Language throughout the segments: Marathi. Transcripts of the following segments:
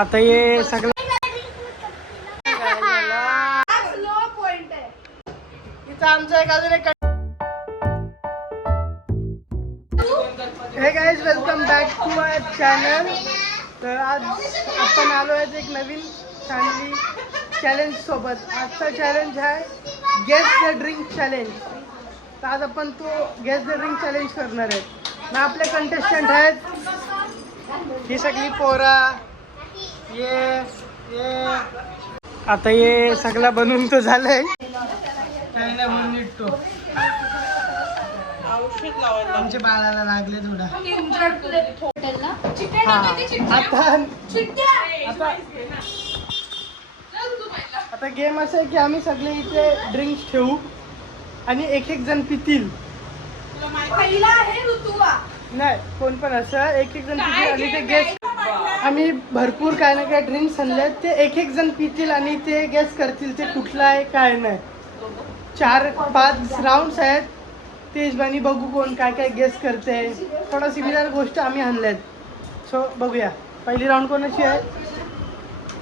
आता हे सगळं इथं आमचं एक अजून एक हे guys welcome back to my channel. तर आज आपण आलो आहेत एक नवीन फॅमिली चॅलेंज सोबत. आजचा चॅलेंज आहे गेस द ड्रिंक चॅलेंज. तर आज आपण तो गेस द ड्रिंक चॅलेंज करणार आहेत. ना आपले कंटेस्टंट आहेत ही सगळी पोरा. ये आता हे सगळा बनवून तो झालंय. चायना बनतो आमच्या बाळाला लागले थोडा. आता गेम असं आहे की आम्ही सगळे इथे ड्रिंक्स ठेवू आणि एक एक जण पितील. नाही कोण पण असं एक एक जण पितील आणि ते गेस. आम्ही भरपूर काय ना काय ड्रिंक्स आणले ते एक एक जण पितील आणि ते गेस करतील ते कुठलं आहे काय नाही. 4-5 राऊंड्स आहेत. ते हिशोबाने बघू कोण काय काय गेस करते. थोडा सिमिलर गोष्ट आम्ही आणल्यात. सो बघूया पहिली राऊंड कोणाची आहे.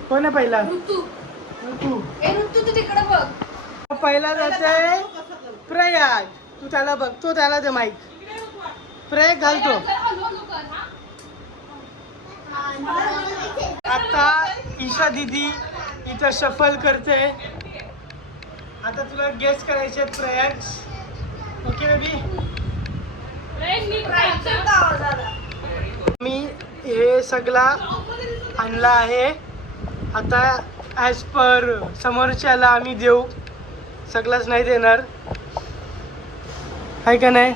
कोण आहे पहिला. तू तिकडे बघ. पहिला जाते प्रयाग. तू त्याला बघ. तो त्याला दे माईक. प्रयाग घालतो. आता ईशा दीदी इथं शफल करते. आता तुला गेस करायचे प्रयाग. Okay baby. मी हे सगळा आणला आहे. आता ॲज पर समोरच्याला आम्ही देऊ. सगळंच नाही देणार आहे का नाही.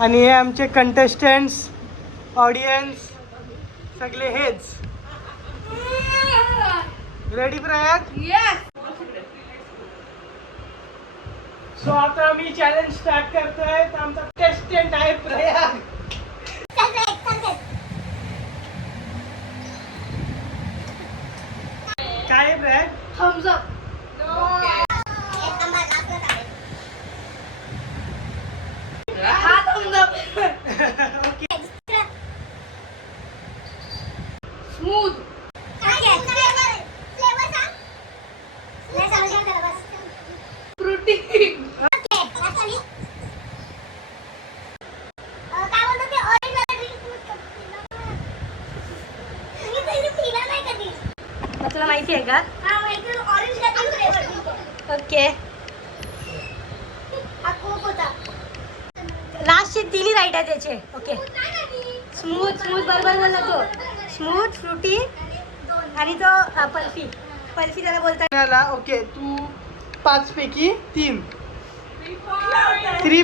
आणि हे आमचे कंटेस्टंट्स ऑडियन्स सगळे हेच. रेडी प्रयाग. सो आता मी चॅलेंज स्टार्ट करतोय. तर आमचा कंटेस्टंट आहे प्रयाग. काय आहे Prayag. Thums Up. Smooth. Frooti. तुला माहिती आहे का. ओके लास्टचे तिन्ही राईट आहे त्याचे. ओके स्मूथ बरोबर बोलला तो. स्मूथ फ्रुटी आणि तो पल्फी त्याला बोलता. ओके तू 5 पैकी 3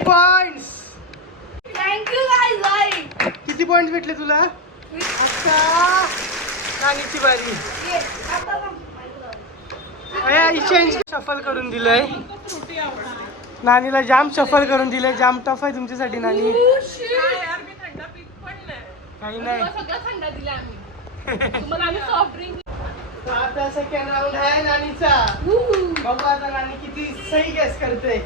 पॉइंट्स. Thank you guys. किती पॉइंट्स भेटले तुला. अच्छा नानीची बारी. चेंज शफल करून दिलंय. नानीला जाम शफल करून दिलंय. जाम टफ आहे तुमच्यासाठी नानी. काही नाही. आता सेकंड राऊंड आहे नानीचा. बघू आता नानी किती सही गेस करते.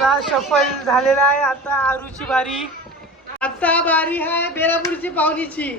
आता शफल झालेला आहे. आता आरूची बारी. आता बारी आहे बेलापूरची पाहुणीची.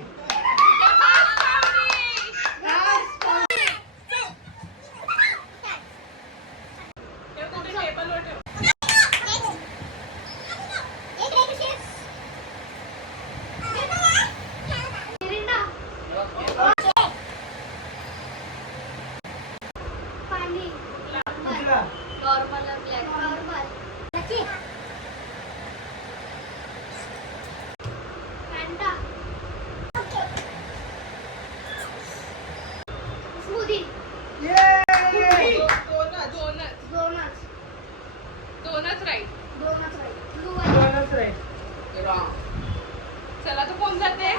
चला तर कोण जाते?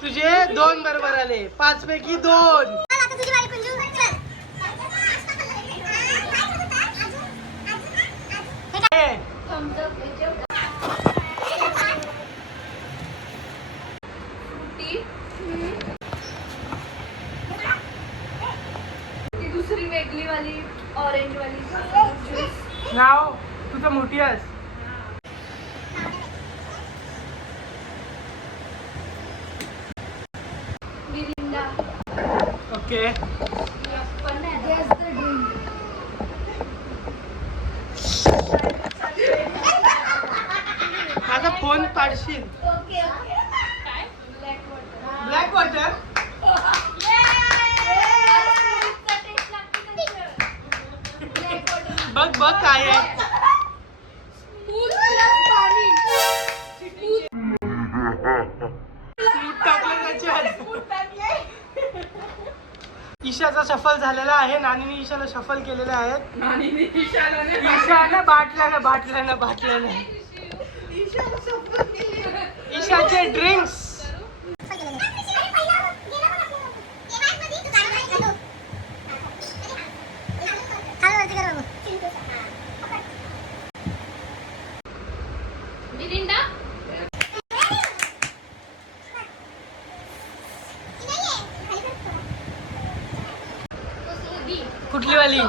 तुझे 2 बरोबर आले. 5 पैकी 2. ती दुसरी वेगळी वाली ऑरेंज वाली नाव तुझं मोठी आहेस. ओके माझा फोन पाडशील. Black water. बघ बघ काय आहे. ईशाचा सफल झालेला आहे. नानीने ईशाला सफल केलेले आहेत. ईशाने बाटल्यानं ईशाचे ड्रिंक्स. कुठली वाली?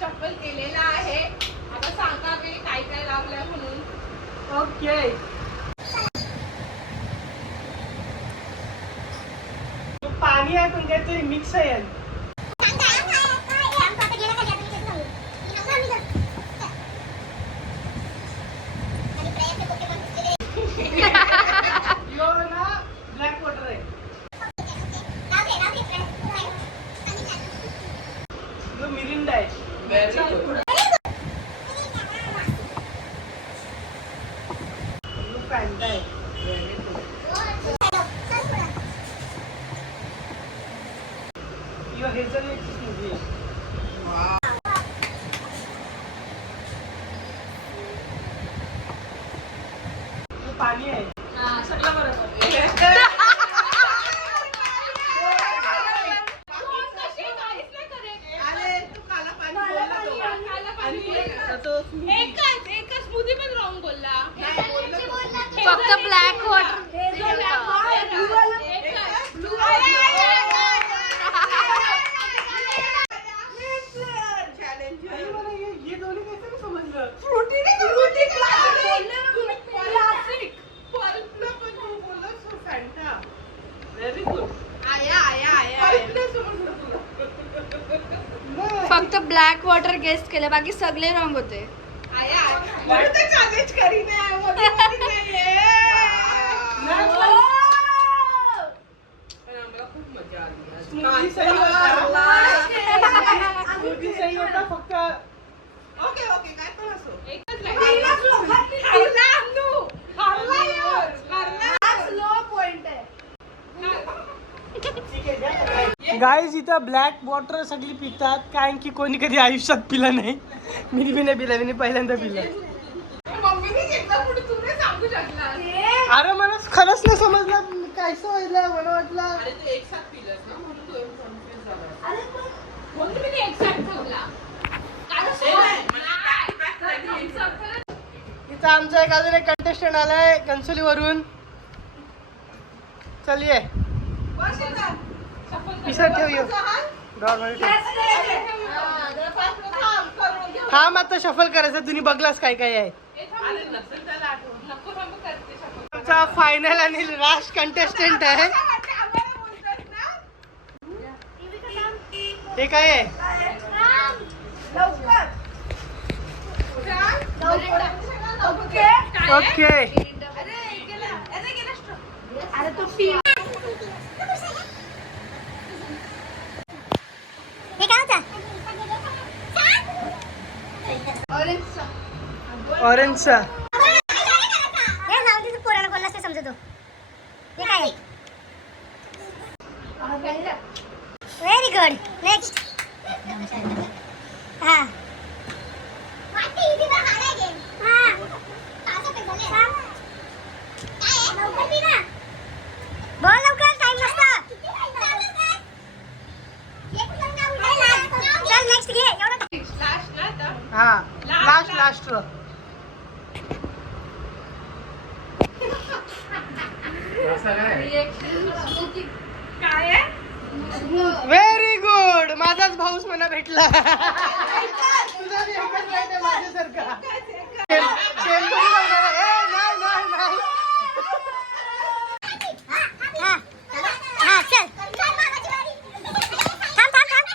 शफल केलेला आहे. आता सांगा मी काय काय लागलंय म्हणून. ओके पाणी आहे पण काहीतरी मिक्स आहे. ब्लॅक वॉटर आहे. मिरिंडा आहे. फॅन्टा आहे. हेझलनटची स्मूदी आहे. पाणी आहे. सगळं बरोबर. एकच स्मूदी पण रॉंग बोलला. फक्त ब्लॅक वॉटर. ये दोन्ही कैसे समजलं? Very good. फक्त ब्लॅक वॉटर गेस्ट केलं, बाकी सगळे रॉंग होते. चॅलेंज करी खूप मजा आली. सही होता फक्त. ओके ओके काय पण असो. एकच लो पॉइंट आहे. गाईज इथं ब्लॅक वॉटर सगळी पितात कारण की कोणी कधी आयुष्यात पिलं नाही. मी बी नाही पिलं, मी पहिल्यांदा पिलं. मम्मीने घेतला पुढे तू नाही सांगू शकला. अरे मला खरंच नाही समजलं काय व्हायला. मला वाटलं अरे तू एक साथ पिलस ना म्हणून तू कन्फ्युज झाला. म्हणून मी एक साथ ठेवला. इथं आमचा एक अजून एक कंटेस्टंट आलाय कणसोलीवरून. चलिए पिसर ठेव येऊ थांब आता शफल करायचं. तुम्ही बघलास काय काय आहे. आमचा फायनल आणि लास्ट कंटेस्टंट आहे. हे काय आहे. ओके ऑरेंजचा पोराला कोणाला समजतो. हे काय व्हेरी गुड. नेक्स्ट. हा बोल लवकर, टाइम नसता. चल नेक्स्ट घे. एवढं हा लास्ट काय आहे. Very good. माझाच भाऊस मला भेटला. तुझा बी एकच राहिला माझ्यासारखा. सेम थोडी लावणार आहे. ए, नाही, नाही, नाही. हा चल. थांब थांब थांब.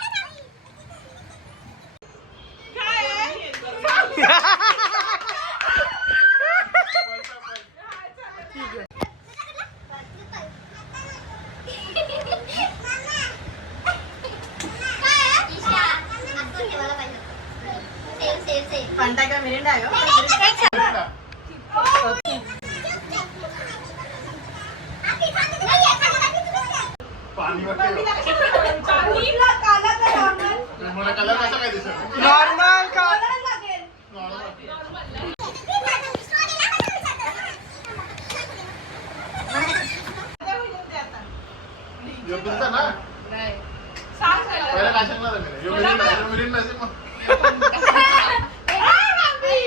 नॉर्मल का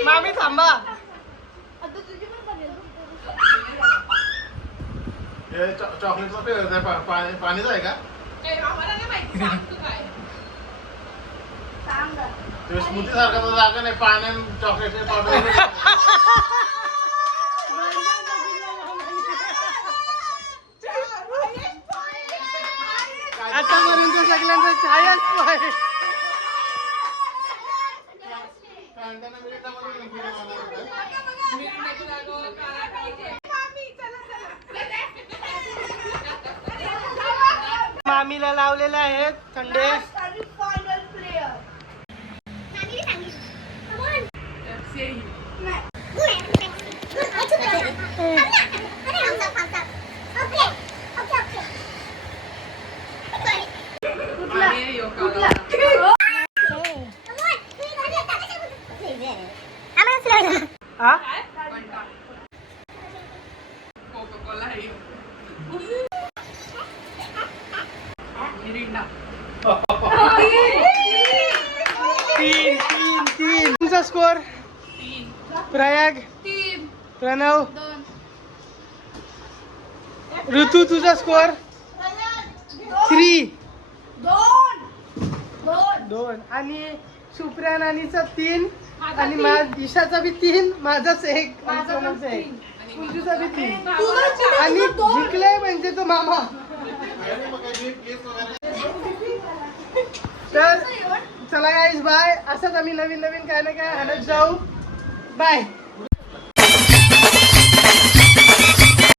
मामी थांबा. चॉकलेटचा फ्लेवर आहे. पाणीच आहे का. आम्हाला नाही माहिती. सांग तू काय. ते स्मूथी सारखा जागा नाही. पाणी चॉकलेट पावडर. आतापर्यंत सगळ्यांचा छायाच आहे. मामीला लावलेले आहेत थंडे. हा कोका-कोला आहे. तीन तुमचा स्कोर. प्रयाग 3 प्रणव 2 ऋतू तुझा स्कोर 3 2 आणि सुप्रिया नानीचा 3 आणि ईशाचा बी 3 माझाच 1 आणि सोनमचा 1 कुंजूचा बी 3 आणि जिंकलाय म्हणजे तो मामा. तर चला गाईज बाय. असंच आम्ही नवीन नवीन काय ना काय हाणत जाऊ. बाय.